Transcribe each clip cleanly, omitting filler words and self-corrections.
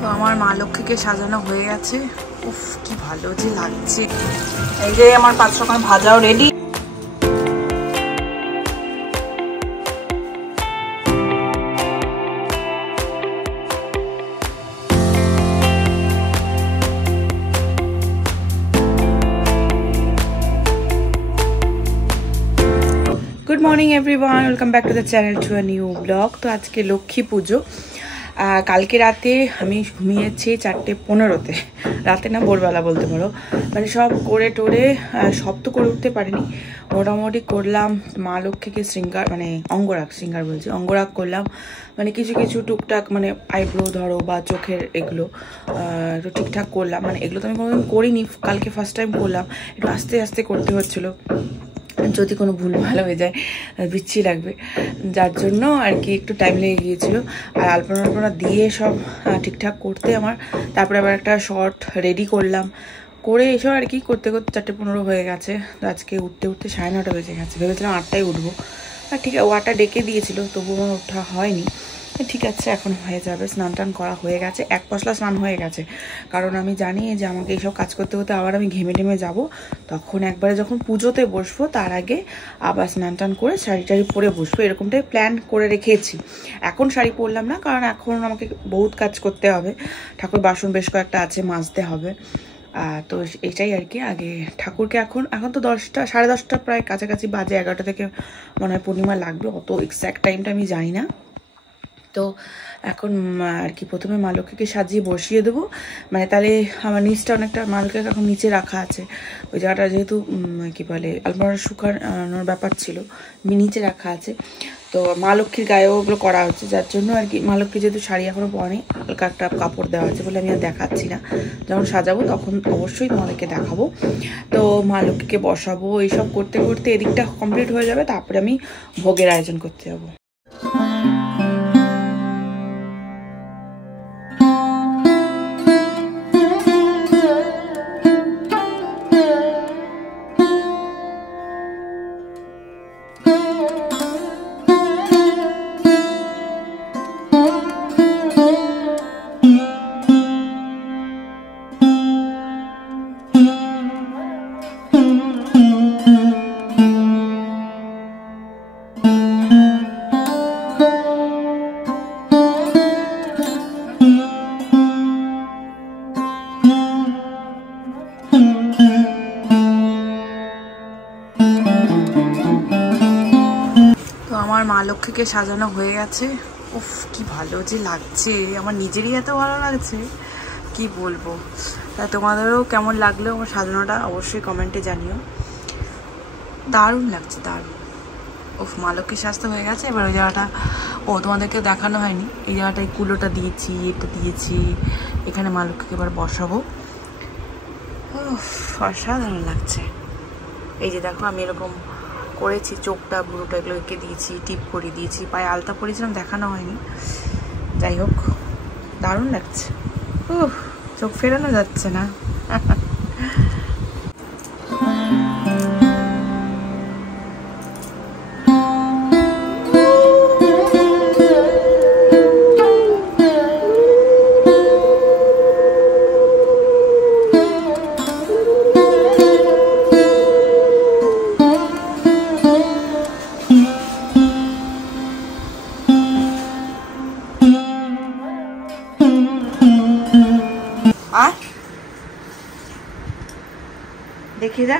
তো আমার মা লক্ষ্মীকে সাজানো হয়ে গেছে। উফ কি ভালো যে লাগছে। এই যে আমার 5 রকম ভাজাও ready. Good morning everyone, welcome back to the channel to a new blog. তো আজকে লক্ষ্মী পুজো। কালকে রাতে আমি ঘুমিয়েছি 4:15-তে, রাতে না ভোরবেলা বলতে পারো। মানে সব করে টোরে সব তো করে উঠতে পারিনি, মোটামুটি করলাম। মা লক্ষ্মীকে শৃঙ্গার মানে অঙ্গরাগ, শৃঙ্গার বলছি অঙ্গরাগ করলাম। মানে কিছু কিছু টুকটাক মানে আইব্রো ধরো বা চোখের এগুলো একটু ঠিকঠাক করলাম। মানে এগুলো তো আমি কোনোদিন করিনি, কালকে ফার্স্ট টাইম করলাম। একটু আস্তে আস্তে করতে হচ্ছিলো, যদি কোনো ভুল ভালো হয়ে যায় বিচ্ছি লাগবে, যার জন্য আর কি একটু টাইম লেগে গিয়েছিলো। আর আলপনা দিয়ে সব ঠিকঠাক করতে আমার, তারপরে আবার একটা শর্ট রেডি করলাম, করে এসব আর কি করতে করতে 4:15 হয়ে গেছে। তো আজকে উঠতে 9:30 বেজে গেছে। ভেবেছিলাম 8টায় উঠবো, আর ঠিক আছে, ও 8টা ডেকে দিয়েছিল, তবুও আমার ওঠা হয়নি। ঠিক আছে, এখন হয়ে যাবে। স্নান টান করা হয়ে গেছে, এক পশলা স্নান হয়ে গেছে, কারণ আমি জানি যে আমাকে এইসব কাজ করতে করতে আবার আমি ঘেমে টেমে যাবো। তখন একবারে যখন পুজোতে বসবো তার আগে আবার স্নান টান করে শাড়ি টাড়ি পরে বসবো, এরকমটাই প্ল্যান করে রেখেছি। এখন শাড়ি পরলাম না, কারণ এখন আমাকে বহুত কাজ করতে হবে। ঠাকুর বাসন বেশ কয়েকটা আছে, মাজতে হবে। তো এটাই আর কি। আগে ঠাকুরকে এখন তো 10টা 10:30 প্রায় কাছাকাছি বাজে, 11টা থেকে মনে হয় পূর্ণিমা লাগবে, অত এক্স্যাক্ট টাইমটা আমি জানি না। তো এখন আর কি প্রথমে মা লক্ষ্মীকে সাজিয়ে বসিয়ে দেবো। মানে তাহলে আমার নিচটা অনেকটা, মা লক্ষ্মীকে এখন নিচে রাখা আছে, ওই জায়গাটা যেহেতু কি বলে আলমারি শুকানোর ব্যাপার ছিল, নিচে রাখা আছে। তো মা লক্ষ্মীর গায়েও ওগুলো করা হচ্ছে, যার জন্য আর কি মা লক্ষ্মী যেহেতু শাড়ি এখনও পরেনি, হালকা একটা কাপড় দেওয়া আছে বলে আমি আর দেখাচ্ছি না। যখন সাজাবো তখন অবশ্যই তোমাদেরকে দেখাবো। তো মা লক্ষ্মীকে বসাবো, এইসব করতে করতে এদিকটা কমপ্লিট হয়ে যাবে, তারপরে আমি ভোগের আয়োজন করতে যাবো। আমার মা লক্ষ্মীকে সাজানো হয়ে গেছে। উফ কি ভালো যে লাগছে, আমার নিজেরই এত ভালো লাগছে কি বলবো। তাই তোমাদেরও কেমন লাগলো আমার সাজানোটা অবশ্যই কমেন্টে জানিও। দারুণ লাগছে, দারুণ। উফ মা লক্ষ্মীর সাজতে হয়ে গেছে। এবার ওই জায়গাটা, তোমাদেরকে দেখানো হয়নি, এই জায়গাটায় কুলোটা দিয়েছি, এটা দিয়েছি, এখানে মা লক্ষ্মীকে এবার বসাবো। উফ অসাধারণ লাগছে। এই যে দেখো আমি এরকম করেছি, চোখটা বুড়োটা এগুলো এঁকে দিয়েছি, টিপ করে দিয়েছি, পায়ে আলতা পরেছিলাম, দেখানো হয়নি। যাই হোক দারুণ লাগছে, চোখ ফেরানো যাচ্ছে না। দেখি যা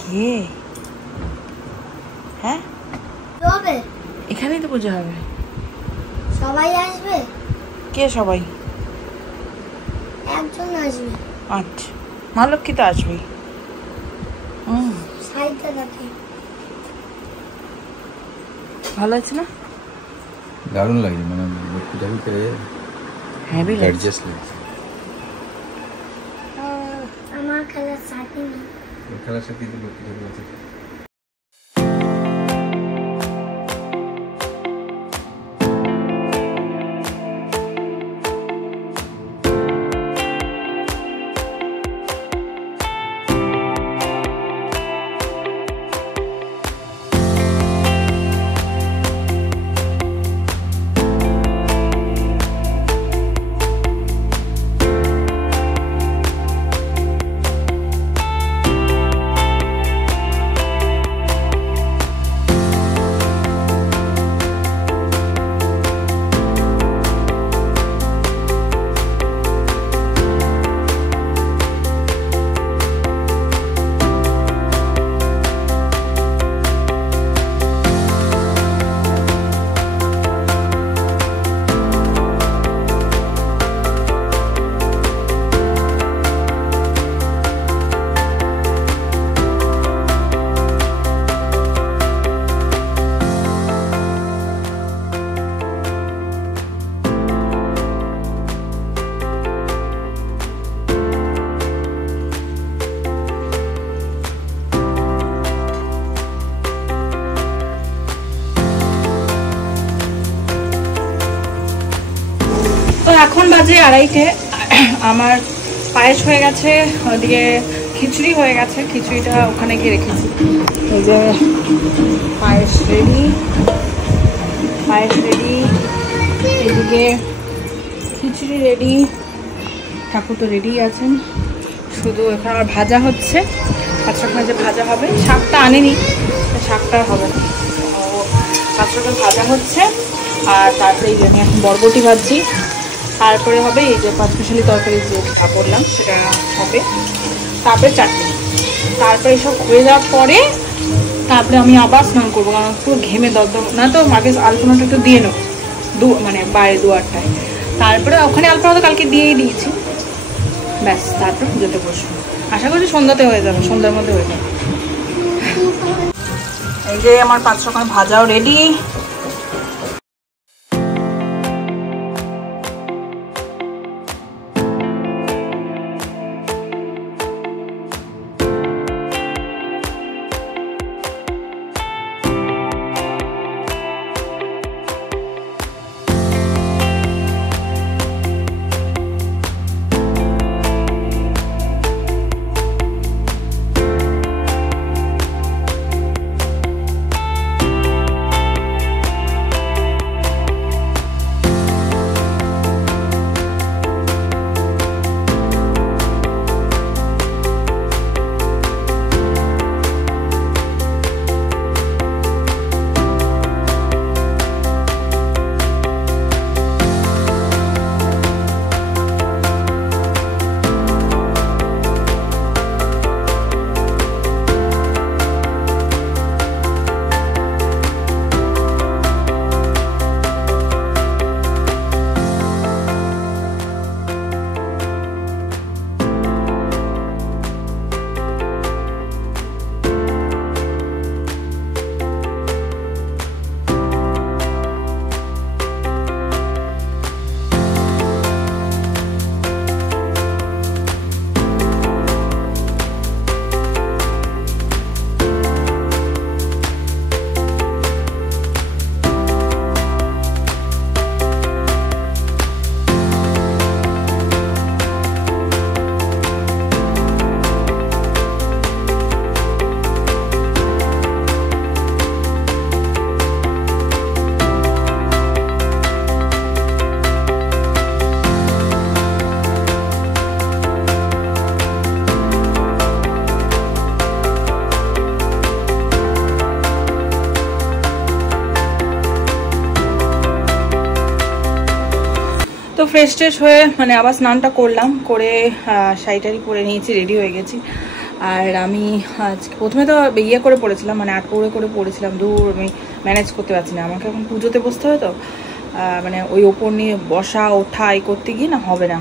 কে, হ্যাঁ এখানেই তো পুজো হবে, সবাই আসবে। কে সবাই? একজন আসবে। আচ্ছা মা লক্ষ্মী তো আসবেই। সাইডটা দেখে ভালো আছে না? দারুণ লাগে, মানে লক্ষ্মীটাকে পেয়ে হেভি লাগছে। আমার খেলার সাথী নেই, খেলার সাথে লক্ষ্মীটাকে আছে। এখন বাজে 2:30। আমার পায়েস হয়ে গেছে, ওদিকে খিচুড়ি হয়ে গেছে, খিচুড়িটা ওখানে গিয়ে রেখেছি। এই যে পায়েস রেডি, এদিকে খিচুড়ি রেডি, ঠাকুর তো রেডি আছেন, শুধু এখানে আমার ভাজা হচ্ছে, 5 রকমের যে ভাজা হবে। শাকটা আনেনি, শাকটা হবে না, 5 রকম ভাজা হচ্ছে। আর তারপরে এই যে আমি এখন বরবটি ভাজছি, তারপরে হবে এই যে 5 মিশালি তরকারি যে বললাম সেটা হবে, তারপরে চাটনি। তারপরে এসব হয়ে যাওয়ার পরে তারপরে আমি আবার স্নান করবো, কারণ পুরো ঘেমে দরদম না, তো আগে আলপনাটা একটু দিয়ে নেবো মানে বাইরে দুয়ারটায়। তারপরে ওখানে আলপনা তো কালকে দিয়েই দিয়েছি, ব্যাস তারপর পুজোতে বসবো। আশা করছি সন্ধ্যাতে হয়ে যাবে, সন্ধ্যার মধ্যে হয়ে যাবে। এই যে আমার 5 রকমের ভাজাও রেডি। তো ফ্রেশ ট্রেশ হয়ে মানে আবার স্নানটা করলাম, করে শাড়িটারি পরে নিয়েছি, রেডি হয়ে গেছি। আর আমি আজকে প্রথমে তো ইয়ে করে পড়েছিলাম, মানে আটপৌরে করে পড়েছিলাম, দূর আমি ম্যানেজ করতে পারছি না। আমাকে এখন পুজোতে বসতে হয় তো, মানে ওই ওপর নিয়ে বসা ওঠা এই করতে গিয়ে না হবে না,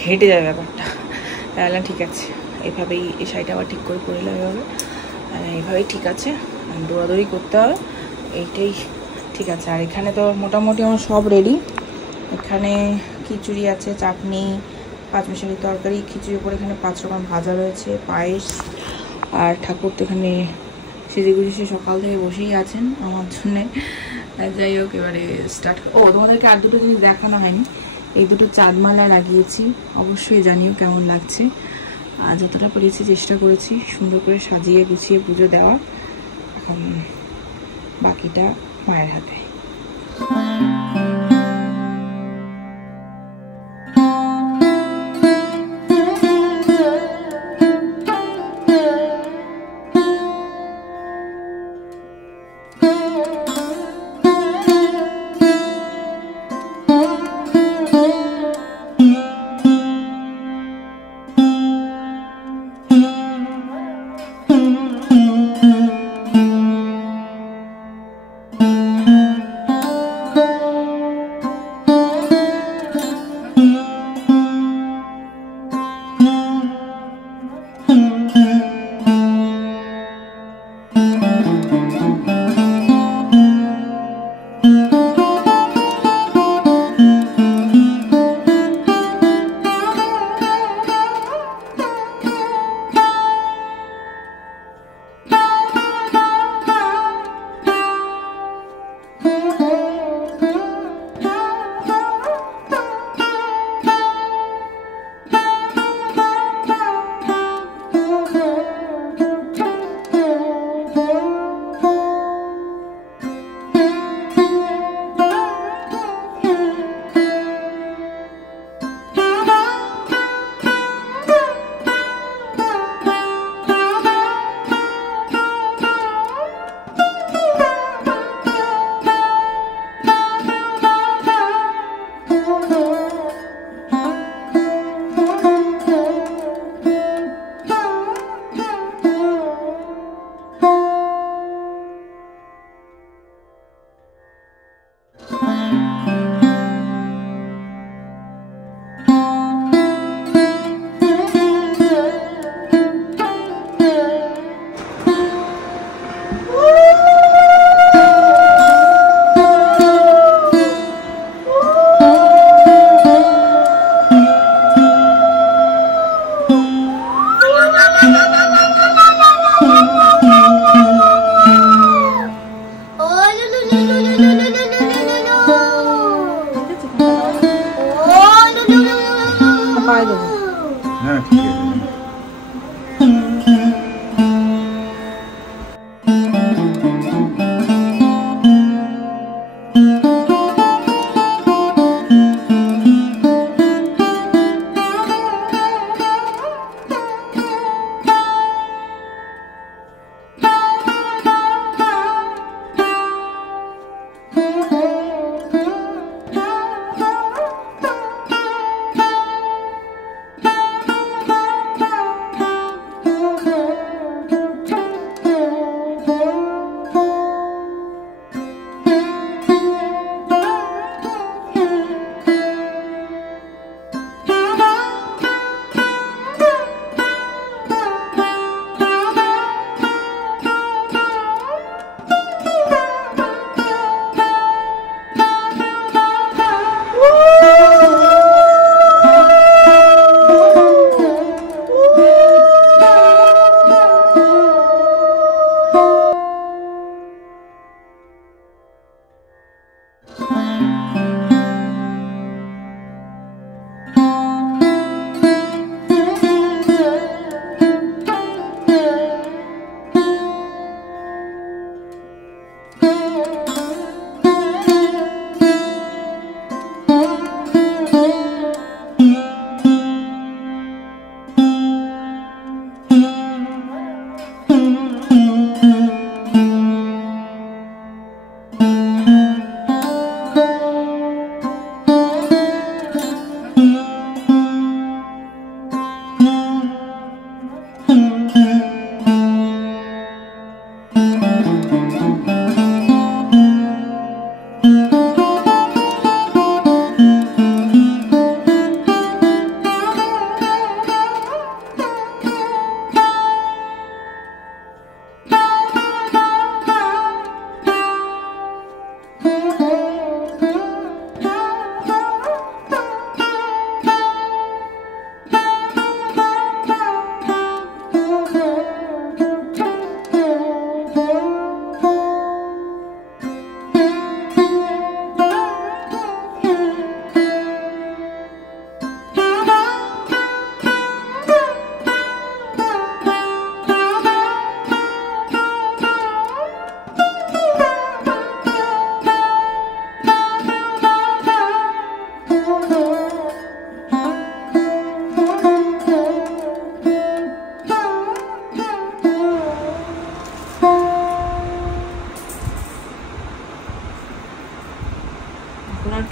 ঘেটে যাবে ব্যাপারটা। তাহলে ঠিক আছে, এভাবেই এই শাড়িটা আবার ঠিক করে পরে হবে, এইভাবেই ঠিক আছে, দৌড়াদৌড়ি করতে হবে, এইটাই ঠিক আছে। আর এখানে তো মোটামুটি আমার সব রেডি। এখানে খিচুড়ি আছে, চাটনি, 5 মিশালি তরকারি, খিচুড়ির উপর এখানে 5 রকম ভাজা রয়েছে, পায়েস। আর ঠাকুর তো এখানে সেজেগুজি সে সকাল থেকে বসেই আছেন আমার জন্যে। যাই হোক, এবারে স্টার্ট। তোমাদেরকে আর দুটো জিনিস দেখানো হয়নি, এই দুটো চাঁদমালা লাগিয়েছি, অবশ্যই জানিও কেমন লাগছে। আর যতটা পেরেছি চেষ্টা করেছি সুন্দর করে সাজিয়ে গুছিয়ে পুজো দেওয়া। এখন বাকিটা মায়ের হাতে।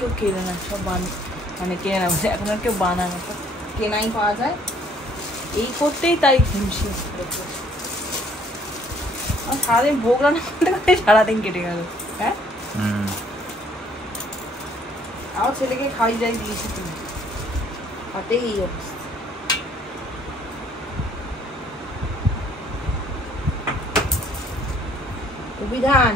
কেউ কেনে না, সব মানে কেনে না বলছে, এখন আর কেউ বানায় না, কেনাই পাওয়া যায়। এই করতেই তাই হিমশিম সারাদিন ভোগ রান্না করতে করতে সারাদিন কেটে গেল। হ্যাঁ, আমার ছেলেকে খাই যাই দিয়েছি, তুমি হাতে এই অবস্থা। অভিধান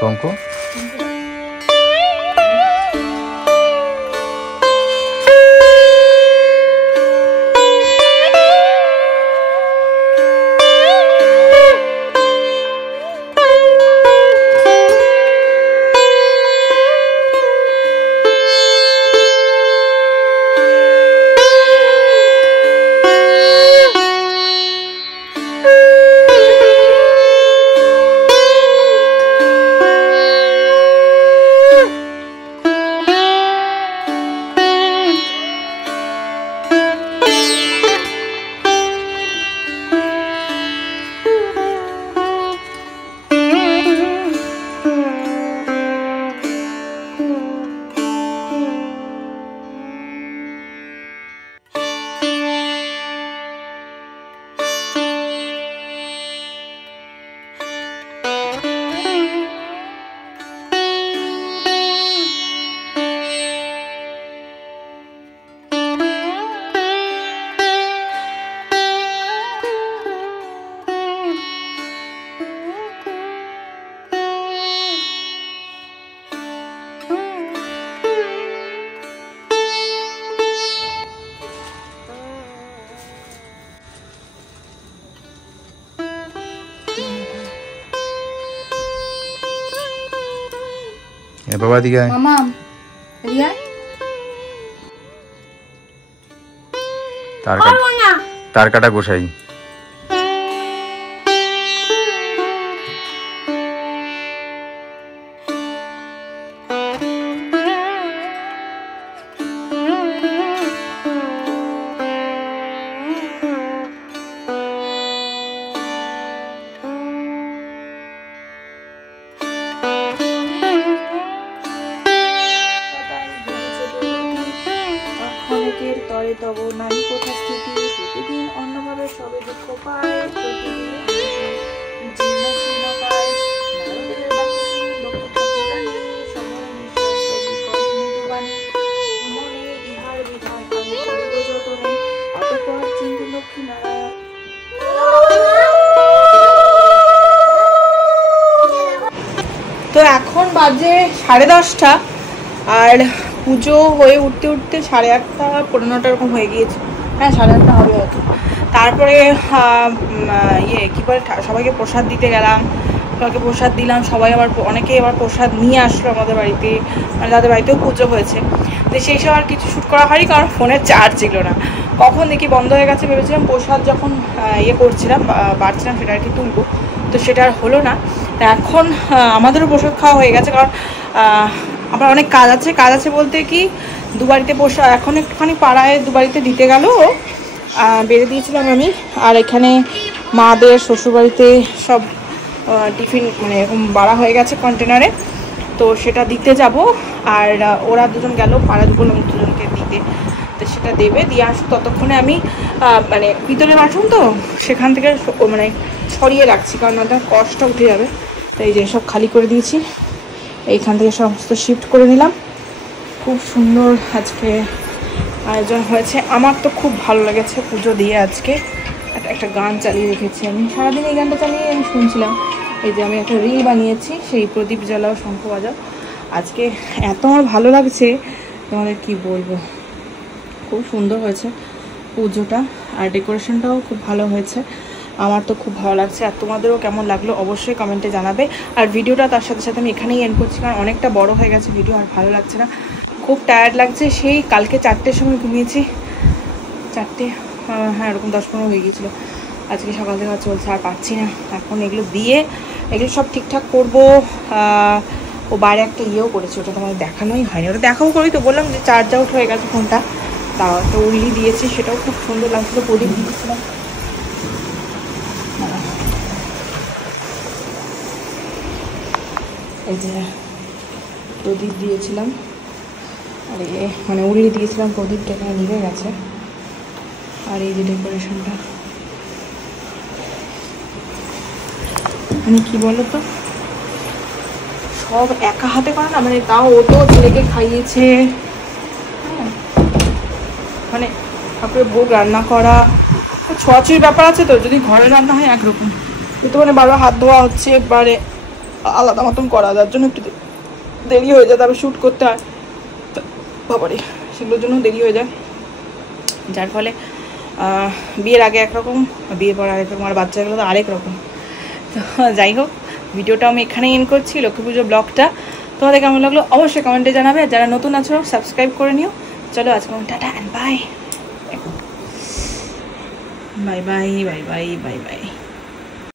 শঙ্খ বাবা দিকে মামা এদিকে তার কাটা গোসাই তরে তব নাই কোথা স্থিতি প্রতিদিন অন্যভাবে সবে দুঃখ পায় প্রতিদিন জীর্ণ শীর্ণ পায় নারদের বাক্য লক্ষ্য ঠাকুরানী সময় নিঃশ্বাস করে মৃদুবাণী মনে ইহার বিধান আমি করিব যতনে অতঃপর চিন্তি লক্ষ্মী নারায়ণ। তো এখন বাজে 10:30 আর পুজো হয়ে উঠতে উঠতে 8:30 9:15 এরকম হয়ে গিয়েছে। হ্যাঁ 8:30 হবে হয়তো। তারপরে কী বলে সবাইকে প্রসাদ দিতে গেলাম, সবাইকে প্রসাদ দিলাম। সবাই আবার অনেকেই আবার প্রসাদ নিয়ে আসলো আমাদের বাড়িতে, মানে তাদের বাড়িতেও পুজো হয়েছে। তো সেই সব আর কিছু শ্যুট করা হয়নি, কারণ ফোনের চার্জ ছিল না। কখন দেখি বন্ধ হয়ে গেছে, ভেবেছিলাম প্রসাদ যখন করছিলাম বাড়ছিলাম সেটা আর কি তুলবো, তো সেটা আর হলো না। তা এখন আমাদেরও প্রসাদ খাওয়া হয়ে গেছে, কারণ আবার অনেক কাজ আছে বলতে কি দুবাড়িতে প্রসাদ এখন একটুখানি পাড়ায় দুবাড়িতে দিতে গেল বেড়ে দিয়েছিলাম আমি। আর এখানে মাদের শ্বশুরবাড়িতে সব টিফিন মানে এরকম বাড়া হয়ে গেছে কন্টেনারে, তো সেটা দিতে যাব। আর ওরা দুজন গেল পাড়ায় বললাম দুজনকে দিতে, তো সেটা দেবে দিয়ে আসুক। ততক্ষণে আমি মানে পিতলের বাসন তো সেখান থেকে মানে সরিয়ে রাখছি, কারণ ওটা কষ্ট উঠে যাবে। তো এই যে সব খালি করে দিয়েছি, এইখান থেকে সমস্ত শিফট করে নিলাম। খুব সুন্দর আজকে আয়োজন হয়েছে, আমার তো খুব ভালো লেগেছে পুজো দিয়ে। আজকে একটা গান চালিয়ে রেখেছি আমি, সারাদিন এই গানটা চালিয়ে আমি শুনছিলাম। এই যে আমি একটা রিল বানিয়েছি, সেই প্রদীপ জ্বালাও শঙ্খ বাজাও। আজকে এত আমার ভালো লাগছে তোমাদের কি বলবো, খুব সুন্দর হয়েছে পুজোটা, আর ডেকোরেশনটাও খুব ভালো হয়েছে। আমার তো খুব ভালো লাগছে, আর তোমাদেরও কেমন লাগলো অবশ্যই কমেন্টে জানাবে। আর ভিডিওটা তার সাথে সাথে আমি এখানেই এন্ড করছি, কারণ অনেকটা বড় হয়ে গেছে ভিডিও, আর ভালো লাগছে না, খুব টায়ার্ড লাগছে। সেই কালকে 4টের সময় ঘুমিয়েছি, 4টে হ্যাঁ এরকম 10-15 হয়ে গিয়েছিলো। আজকে সকাল থেকে চলছে, আর পাচ্ছি না। এখন এগুলো দিয়ে এগুলো সব ঠিকঠাক করবো। ও বাইরে একটা ইয়েও করেছে, ওটা তোমার দেখানোই হয়নি, ওটা দেখাও করি তো বললাম যে চার্জ আউট হয়ে গেছে ফোনটা, তাও একটা উল্লি দিয়েছি, সেটাও খুব সুন্দর লাগছিলো। প্রদীপ দিয়েছিলাম, এই যে প্রদীপ দিয়েছিলাম, আর এই মানে উল্লি দিয়েছিলাম, প্রদীপটা এখানে নিভে গেছে। আর এই যে ডেকোরেশনটা মানে কি বলো তো, সব একা হাতে করে না, মানে তাও ও তো ছেলেকে খাইয়েছে, মানে তারপরে ভোগ রান্না করা, ছোঁয়াছুঁয়ির ব্যাপার আছে তো। যদি ঘরে রান্না হয় একরকম, কিন্তু মানে বারবার হাত ধোয়া হচ্ছে, এবারে আলাদা মতন করা, যার জন্য একটু দেরি হয়ে যায়, তারপর শ্যুট করতে হয় বাবারে, সেগুলোর জন্য দেরি হয়ে যায়, যার ফলে বিয়ের আগে একরকম, বিয়ের পর আরেক রকম, আর বাচ্চাগুলো তো আরেক রকম। তো যাই হোক, ভিডিওটা আমি এখানেই এন্ড করছি, লক্ষ্মী পুজো ব্লগটা। তোমাদের কেমন লাগলো অবশ্যই কমেন্টে জানাবে, আর যারা নতুন আছো সাবস্ক্রাইব করে নিও। চলো আজকে tata and bye bye bye bye bye bye bye.